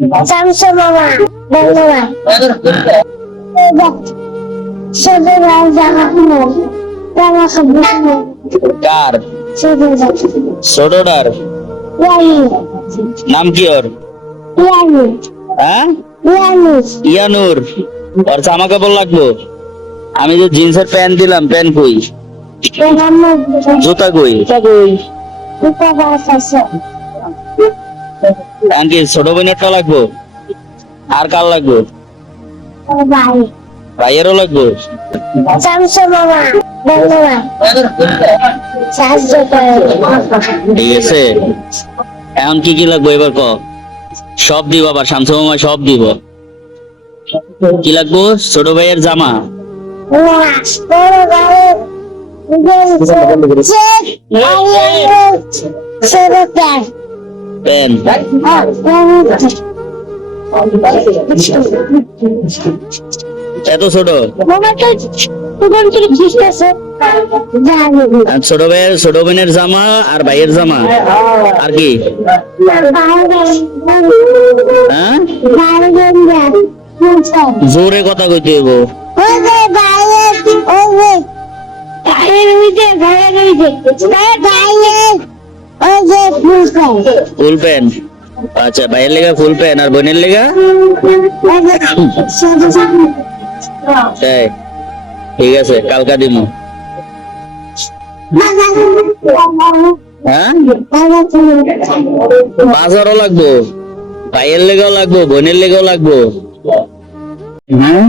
শামসু মামা ধন্যবাদ। শুধু লাল জামা কিনো, জামা খাবো কার? শুধু ছোটটার ইয়ানি নাম কি ওর? ইয়ানি হ্যাঁ, ইয়ানি ইয়ানুর। ওর জামা কাপড় লাগবো। আমি যে জিন্সের প্যান্ট দিলাম, প্যান্ট কই? জুতা কই? কি ছোট বোনেরটা লাগবো? আর কার লাগবো? ভাইয়েরও লাগবো। শামসু মামা ধন্যবাদ, সাহায্য করে। ঠিক আছে, এখন কি কি লাগবো এবার ক? সব দিব, আবার শামসু মামা সব দিব। কি লাগবো? ছোট ভাইয়ের জামা, প্যান্ট। এত ছোট? আর ছোট ভাইয়ের, ছোট বোনের জামা আর ভাইয়ের জামা, আর কি? হ্যাঁ, জোরে কথা কইতে হইব। Full pant? আচ্ছা, ভাইয়ের লেগা ফুল প্যান্ট আর বোনের লেগা? তাই, ঠিক আছে, কালকা দিমু। হ্যাঁ, বাজারও লাগবো, ভাইয়ের লেগাও লাগবো, বোনের লেগাও লাগবো। হ্যাঁ,